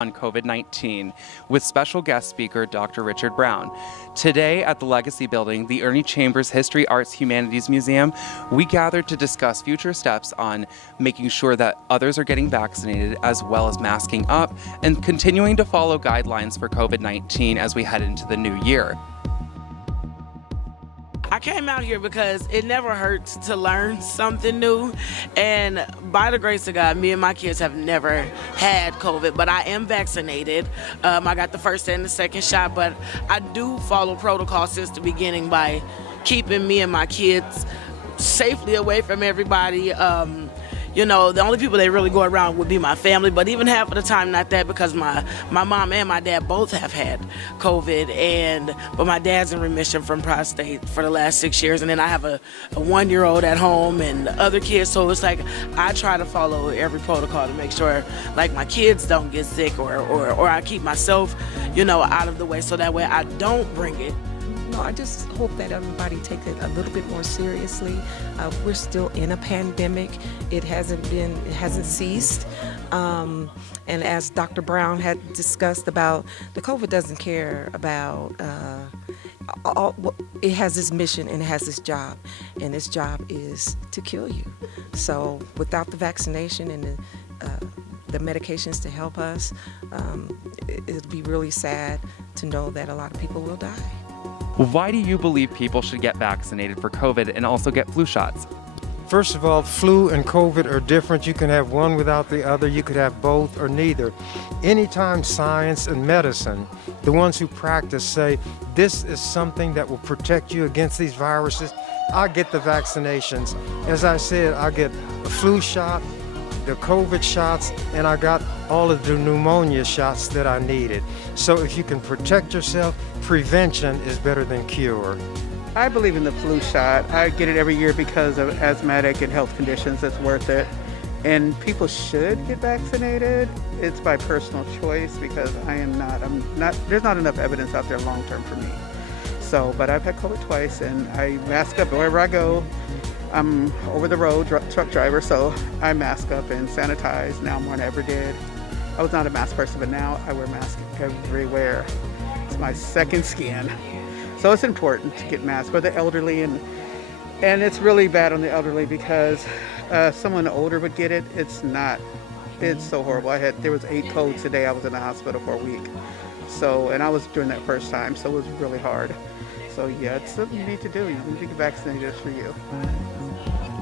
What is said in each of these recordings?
on COVID-19 with special guest speaker Dr. Richard Brown. Today at the Legacy Building, the Ernie Chambers History, Arts, Humanities Museum, we gathered to discuss future steps on making sure that others are getting vaccinated as well as masking up and continuing to follow guidelines for COVID-19 as we head into the new year. I came out here because it never hurts to learn something new, and by the grace of God, me and my kids have never had COVID, but I am vaccinated. I got the first and the second shot, but I do follow protocol since the beginning by keeping me and my kids safely away from everybody. You know, the only people that really go around would be my family, but even half of the time not that, because my mom and my dad both have had COVID, but my dad's in remission from prostate for the last 6 years, and then I have a 1-year-old at home and other kids, so it's like I try to follow every protocol to make sure like my kids don't get sick or I keep myself, you know, out of the way so that way I don't bring it. No, I just hope that everybody takes it a little bit more seriously. We're still in a pandemic. It hasn't ceased. And as Dr. Brown had discussed about, the COVID doesn't care about, it has its mission and it has its job. And its job is to kill you. So without the vaccination and the medications to help us, it'll be really sad to know that a lot of people will die. Why do you believe people should get vaccinated for COVID and also get flu shots? First of all, flu and COVID are different. You can have one without the other. You could have both or neither. Anytime science and medicine, the ones who practice, say this is something that will protect you against these viruses, I get the vaccinations. As I said, I get a flu shot, the COVID shots, and I got all of the pneumonia shots that I needed. So if you can protect yourself, prevention is better than cure. I believe in the flu shot. I get it every year because of asthmatic and health conditions. It's worth it. And people should get vaccinated. It's by personal choice because I'm not, there's not enough evidence out there long term for me. So, but I've had COVID twice and I mask up wherever I go. I'm over the road truck driver, so I mask up and sanitize now more than I ever did. I was not a mask person, but now I wear masks everywhere. It's my second skin. So it's important to get masks for the elderly, and it's really bad on the elderly because someone older would get it. It's so horrible. There was 8 colds today. I was in the hospital for a week. So, and I was doing that first time, so it was really hard. So yeah, it's something you need to do. You need to get vaccinated for you.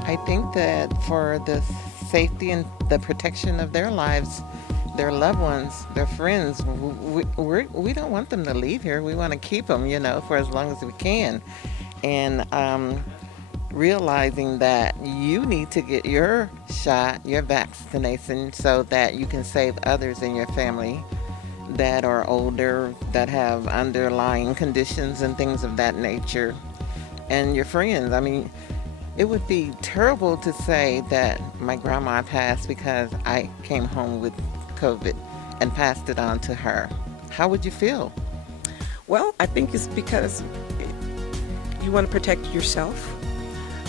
I think that for the safety and the protection of their lives, their loved ones, their friends, we don't want them to leave here. We want to keep them, you know, for as long as we can. And realizing that you need to get your shot, your vaccination, so that you can save others in your family that are older, that have underlying conditions and things of that nature, and your friends. I mean, it would be terrible to say that my grandma passed because I came home with COVID and passed it on to her. How would you feel? Well, I think it's because you want to protect yourself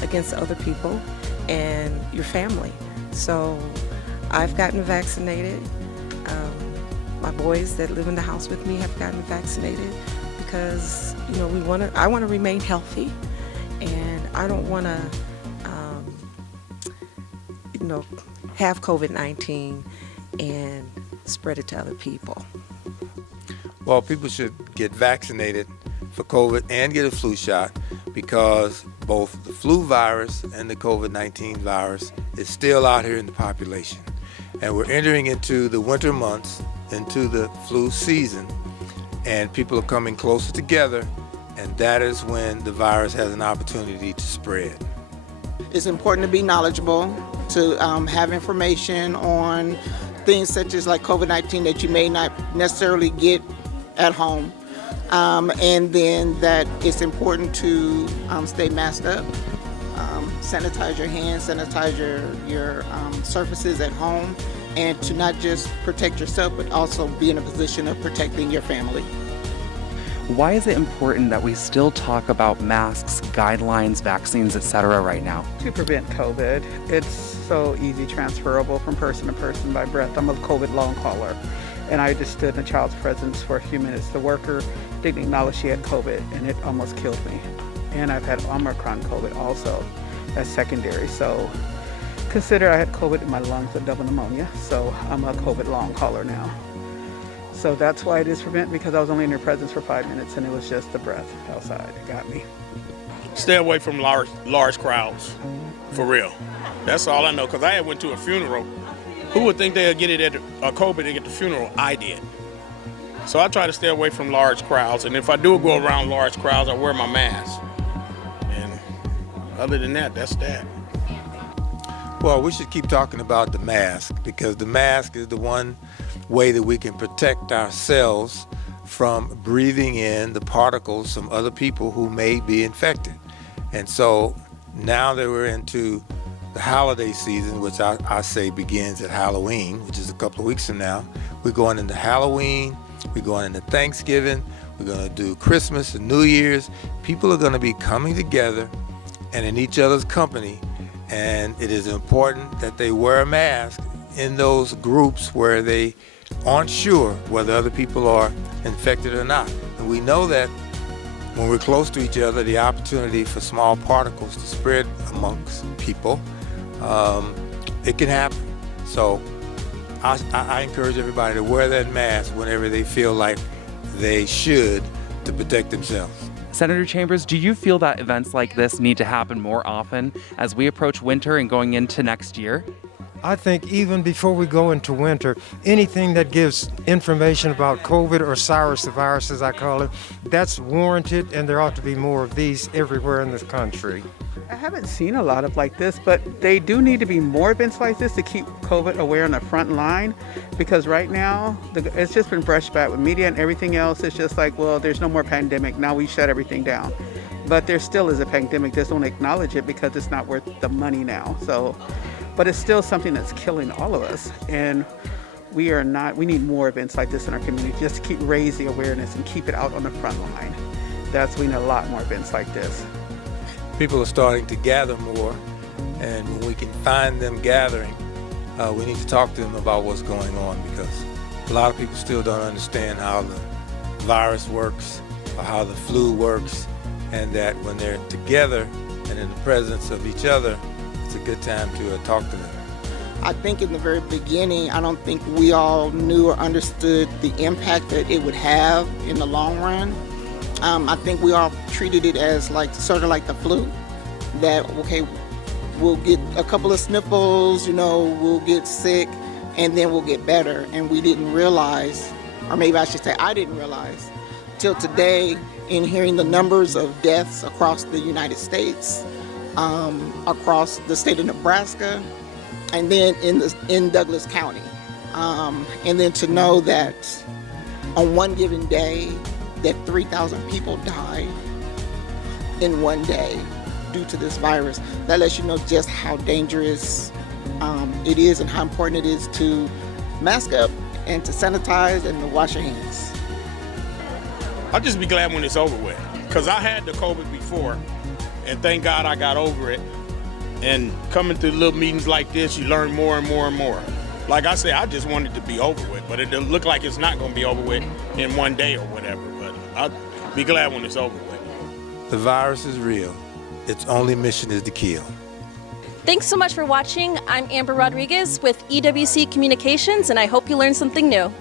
against other people and your family. So I've gotten vaccinated. My boys that live in the house with me have gotten vaccinated because, you know, I want to remain healthy, and I don't want to, have COVID-19 and spread it to other people. Well, people should get vaccinated for COVID and get a flu shot because both the flu virus and the COVID-19 virus is still out here in the population. And we're entering into the winter months, into the flu season, and people are coming closer together, and that is when the virus has an opportunity to spread. It's important to be knowledgeable, to have information on things such as like COVID-19 that you may not necessarily get at home, and then that it's important to stay masked up, sanitize your hands, sanitize your surfaces at home, and to not just protect yourself, but also be in a position of protecting your family. Why is it important that we still talk about masks, guidelines, vaccines, etc. right now? To prevent COVID. It's so easy transferable from person to person by breath. I'm a COVID long hauler. And I just stood in a child's presence for a few minutes. The worker didn't acknowledge she had COVID, and it almost killed me. And I've had Omicron COVID also as secondary. So consider I had COVID in my lungs and double pneumonia. So I'm a COVID long hauler now. So that's why it is prevent, because I was only in her presence for 5 minutes and it was just the breath outside. It got me. Stay away from large crowds, for real. That's all I know, because I went to a funeral. Who would think they'd get it at COVID at the funeral? I did. So I try to stay away from large crowds, and if I do go around large crowds, I wear my mask. And other than that, that's that. Well, we should keep talking about the mask, because the mask is the one way that we can protect ourselves from breathing in the particles from other people who may be infected. And so now that we're into the holiday season, which I say begins at Halloween, which is a couple of weeks from now, we're going into Halloween, we're going into Thanksgiving, we're going to do Christmas and New Year's. People are going to be coming together and in each other's company, and it is important that they wear a mask in those groups where they aren't sure whether other people are infected or not. And we know that when we're close to each other, the opportunity for small particles to spread amongst people, it can happen. So I encourage everybody to wear that mask whenever they feel like they should, to protect themselves. Senator Chambers, do you feel that events like this need to happen more often as we approach winter and going into next year? I think even before we go into winter, anything that gives information about COVID or SARS, the virus as I call it, that's warranted, and there ought to be more of these everywhere in this country. I haven't seen a lot of like this, but they do need to be more events like this to keep COVID aware on the front line, because right now it's just been brushed back with media and everything else. It's just like, well, there's no more pandemic, now we shut everything down. But there still is a pandemic, just don't acknowledge it because it's not worth the money now. So, but it's still something that's killing all of us, and we need more events like this in our community just to keep raise the awareness and keep it out on the front line. We need a lot more events like this. People are starting to gather more, and when we can find them gathering, we need to talk to them about what's going on, because a lot of people still don't understand how the virus works or how the flu works, and that when they're together and in the presence of each other, it's a good time to talk to them. I think in the very beginning, I don't think we all knew or understood the impact that it would have in the long run. I think we all treated it as sort of like the flu, that, okay, we'll get a couple of sniffles, we'll get sick, and then we'll get better. And we didn't realize, or maybe I should say I didn't realize, till today, in hearing the numbers of deaths across the United States, across the state of Nebraska, and then in Douglas County. And then to know that on one given day, that 3,000 people died in one day due to this virus. That lets you know just how dangerous it is and how important it is to mask up and to sanitize and to wash your hands. I'll just be glad when it's over with, because I had the COVID before, and thank God I got over it. And coming through little meetings like this, you learn more and more and more. Like I said, I just want it to be over with, but it look like it's not going to be over with in one day or whatever. But I'll be glad when it's over with. The virus is real. Its only mission is to kill. Thanks so much for watching. I'm Amber Rodriguez with EWC Communications, and I hope you learned something new.